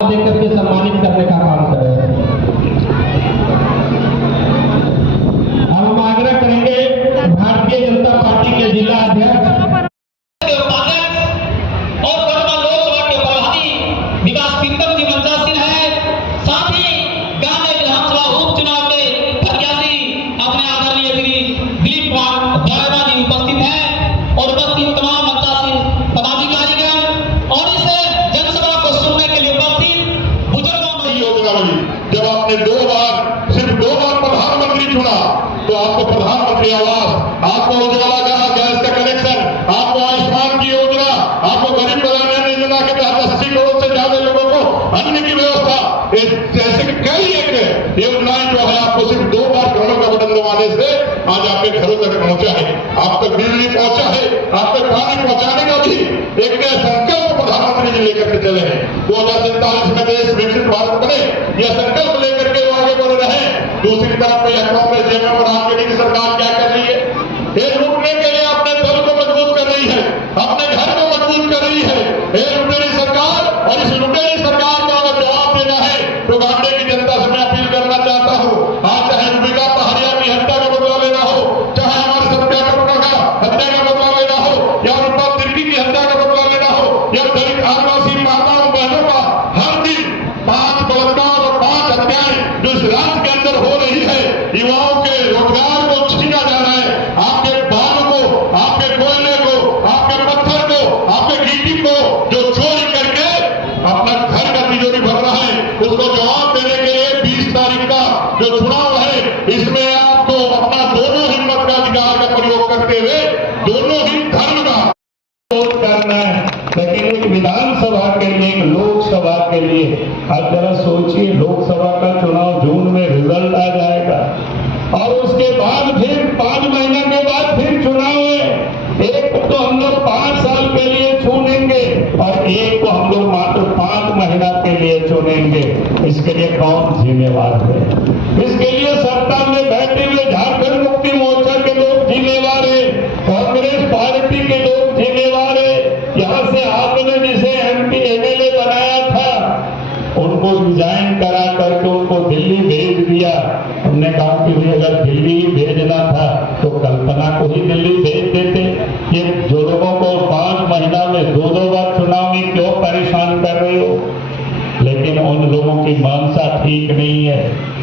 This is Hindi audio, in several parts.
देकर के सम्मानित करने का काम करें। हम आग्रह करेंगे भारतीय जनता पार्टी के जिला अध्यक्ष और वर्तमान लोकसभा के प्रभारी विकास प्रीतम जी मंचासीन है। साथ ही गांधी विधानसभा उपचुनाव के प्रत्याशी अपने आदरणीय श्री दिलीप कुमार दायरा जी उपस्थित हैं और उपस्थित तमाम मंचासीन पदाधिकारीगण और इस जनसभा को सुनने के लिए उपस्थित बुजुर्गों में योजना बनी। जब आपने सिर्फ दो बार प्रधानमंत्री चुना तो आपको प्रधानमंत्री आवास, आपको उज्ज्वला का गैस का कनेक्शन, आपको आयुष्मान की योजना, आपको गरीब कल्याण योजना के तहत 80 करोड़ से ज्यादा लोगों को अन्न की व्यवस्था, ऐसे कई एक योजनाएं जो है आपको सिर्फ 2 बार घरों का बटन दबाने से आज आपके घरों तक पहुंचा है, आप तक बिजली पहुंचा है, आप तक पानी पहुंचाने का भी एक संकल्प प्रधानमंत्री जी लेकर के चले हैं। 2047 में देश विकसित भारत बने, यह संकल्प लेकर के वो आगे बढ़ रहे हैं। दूसरी तरफ कांग्रेस जेएमएम और आपकी की सरकार क्या कर रही है? ये लूटने के लिए अपने दल को मजबूत कर रही है, अपने घर को मजबूत कर रही है। ये लुटेरी सरकार, और इस लुटेरी सरकार का अगर जवाब देना है तो गांधी की जनता से मैं अपील करना चाहता हूँ। आज चाहे रूबिका पहाड़िया की हत्या का बदला लेना हो, चाहे हमारे सत्याग्रह का हत्या का बदला लेना हो, या रूपा तिर्की की हत्या का बदला लेना हो, या दलित आदिवासी माताओं बहनों का हर दिन 5 बलात्कार और 5 हत्याएं जो इस राज्य के अंदर हो रही है, युवाओं के रोजगार को छीना जा रहा है, आपके बालू को, आपके कोयले को, आपके पत्थर को, आपके गिट्टी को जो चोरी करके अपना घर का तिजोरी भर रहा है, उसको जवाब देने के लिए 20 तारीख का जो चुनाव है, इसमें आपको अपना दोनों ही मत का अधिकार का प्रयोग करते हुए दोनों ही धर्म का विरोध करना है। लेकिन एक विधानसभा के लिए, एक लोकसभा के लिए आप जरा सोचिए, लोकसभा का चुनाव जून में रिजल्ट आ जाएगा और उसके बाद फिर 5 महीने के बाद फिर चुनाव है। एक तो हम लोग 5 साल के लिए चुनेंगे और एक को हम लोग मात्र 5 महीना के लिए चुनेंगे। इसके लिए कौन जिम्मेवार है? इसके लिए सत्ता में बैठे हुए झारखंड मुक्ति मोर्चा के लोग जिम्मेवार है, कांग्रेस पार्टी के लोग जिम्मेवार है। यहाँ से आपने जिसे एमपी एमएलए बनाया था उनको रिजाइन करा करके उनको दिल्ली भेज दिया। हमने कहा कि भाई अगर दिल्ली भेजना था तो कल्पना को ही दिल्ली भेज देते। ये जो लोगों को 5 महीना में 2 बार चुनाव में क्यों परेशान कर रहे हो? लेकिन उन लोगों की मानसा ठीक नहीं है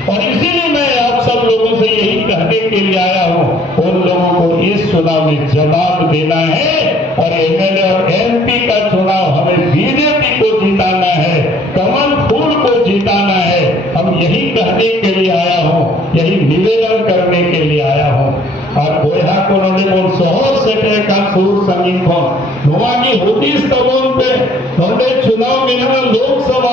और इसीलिए मैं आप सब लोगों से यही कहने के लिए आया हूँ, उन लोगों को इस चुनाव में जवाब देना है और एमएलए और एमपी का चुनाव हमें बीजेपी को जिताना है, कमल फूल को जिताना है। हम यही कहने के लिए आया हूँ, यही निवेदन करने के लिए आया हूँ। और गोया को नोडे सहज से सूर संगीत नोवा की होती तबों पे नोडे चुनाव में ना लोकसभा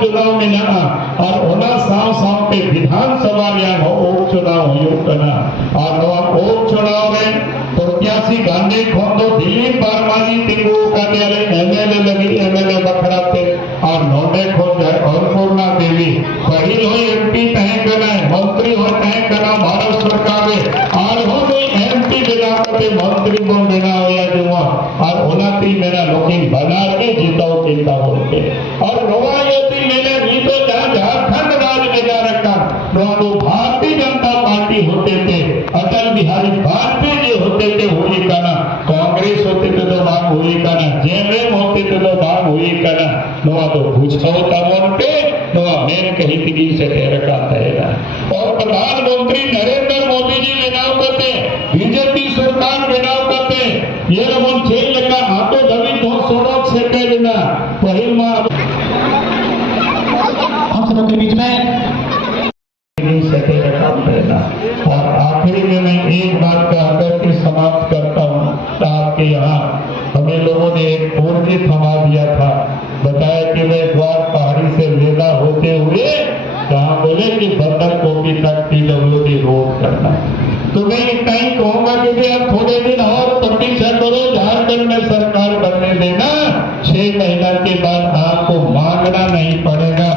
चुनाव में ना और होना साव साव पे विधानसभा हो उप चुनाव हो करना और नोवा उप चुनाव में प्रत्याशी गांधी खोंदो दिलीप वर्मा जी तिंगू का एमएलए लगी एमएलए बखरा पे और नोडे खोज जाए अन्नपूर्णा देवी पहली हो एमपी तय करना है, मंत्री हो तय करना भारत सरकार में और हो एमपी बिना करते मंत्री को बिना होया जुआ और होनाती मेरा लोकिन बना के जीताओ चिंता बोलते और नोवायती मैंने भी तो झारखंड राज्य में जा रखा तो भारतीय जनता पार्टी होते थे, अटल बिहारी वाजपेयी जी होते थे होली का ना, कांग्रेस होते थे तो बात होली का ना, जेएमएम होते थे तो बात होली का ना, नोवा तो पूछो तमन पे नोवा मेन कही तिगी से तेरे का तैरा और प्रधानमंत्री नरेंद्र मोदी जी चुनाव करते, बीजेपी सरकार चुनाव करते, ये रमन खेल लगा हाथों धवी तो सड़क से कह देना पहिल मां हम सबों के बीच में और आखिरी में मैं एक बात कहकर के समाप्त करता हूँ। आपके यहाँ हमें लोगों ने एक पूर्ति थमा दिया था, बताया कि मैं द्वार पहाड़ी से वेदा होते हुए कहा बोले कि बंदर कोपी तक पीडब्ल्यूडी रोड करना। तो मैं इतना ही कहूंगा कि अब थोड़े दिन और प्रतीक्षा करो, झारखंड में सरकार बनने देना, 6 महीना के बाद आपको मांगना नहीं पड़ेगा,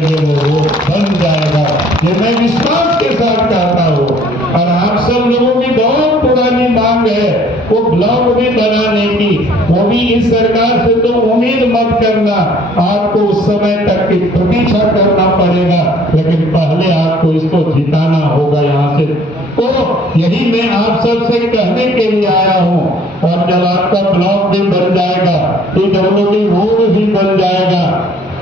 वो रोड बन जाएगा। ये मैं विश्वास के साथ कहता हूँ और आप सब लोगों की बहुत पुरानी मांग है वो ब्लॉक भी बनाने की, वो भी इस सरकार से तो उम्मीद मत करना, आपको समय तक की प्रतीक्षा करना पड़ेगा, लेकिन पहले आपको इसको जिताना होगा यहाँ से। तो यही मैं आप सबसे कहने के लिए आया हूँ। और जब आपका ब्लॉक भी बन जाएगा, PWD रोड भी बन जाएगा,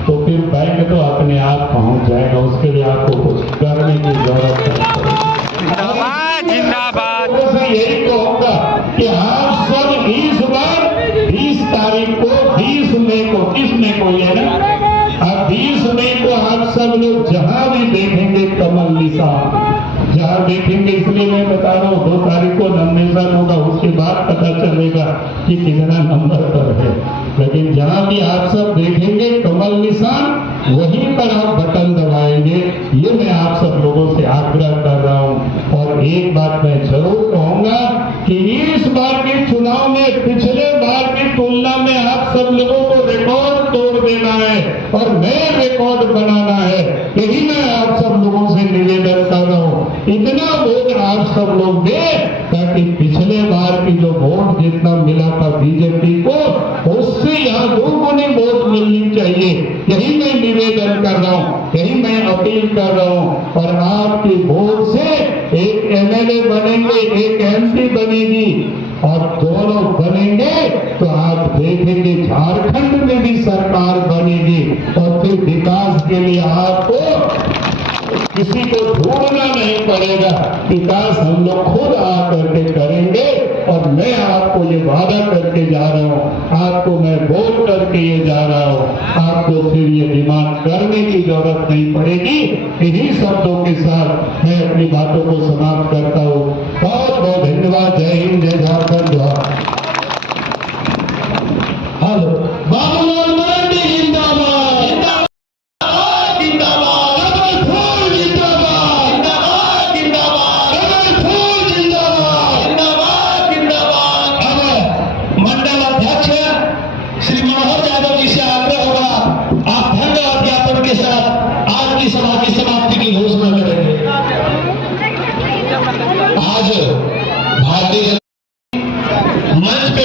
तो फिर बैंक तो अपने आप पहुंच जाएगा। उसके लिए आपको कुछ करने की जरूरत नहीं। जिंदाबाद। यही कहूँगा कि आप सब इस बार 20 तारीख को, 20 मई को, किस मई को ये ना, अब 20 मई को आप सब लोग जहां भी देखेंगे कमल निशान, जहां देखेंगे, इसलिए मैं बता रहा हूँ 2 तारीख को नॉमिनेशन होगा, उसके बाद पता चलेगा कि कितना नंबर पर है। लेकिन जहां भी आप सब देखेंगे कमल निशान, वहीं पर आप बटन दबाएंगे। ये मैं आप सब लोगों से आग्रह कर रहा हूँ। और एक बात मैं जरूर कहूंगा कि इस बार के चुनाव में पिछले बार की तुलना में आप सब लोगों को रिकॉर्ड तोड़ देना है और नए रिकॉर्ड बनाना है। यही मैं आप सब लोगों से निवेदन कर रहा हूँ। इतना वोट आप सब लोग दे ताकि पिछले बार की जो वोट जितना मिला था बीजेपी को, उससे यहाँ 2 गुनी वोट मिलनी चाहिए। यही मैं निवेदन कर रहा हूँ, यही मैं अपील कर रहा हूँ। और आपकी वोट से एक MLA बनेंगे, एक MP बनेगी, और दोनों बनेंगे तो आप देखेंगे झारखंड में भी सरकार बनेगी। और फिर विकास के लिए आपको किसी को ढूंढना नहीं पड़ेगा, विकास हम लोग खुद आकर के करेंगे। और मैं आपको ये वादा करके जा रहा हूँ, आपको मैं बोल करके ये जा रहा हूँ, आपको फिर ये डिमांड करने की जरूरत नहीं पड़ेगी। इन्हीं शब्दों के साथ मैं अपनी बातों को समाप्त करता हूँ। बहुत बहुत धन्यवाद। जय हिंद, जय झारखंड, जोहार। हेलो, बाबूलाल मरांडी जिंदाबाद, जिंदाबाद, जिंदाबाद, रतनपुर जिंदाबाद, जिंदाबाद, जिंदाबाद, रतनपुर जिंदाबाद, जिंदाबाद, जिंदाबाद। अब मंडल अध्यक्ष श्री मनोहर यादव जी से आग्रह होगा, आप धन्यवाद ज्ञापन के साथ आज की सभा की समाप्ति की घोषणा करेंगे। आज भारतीय मंच पे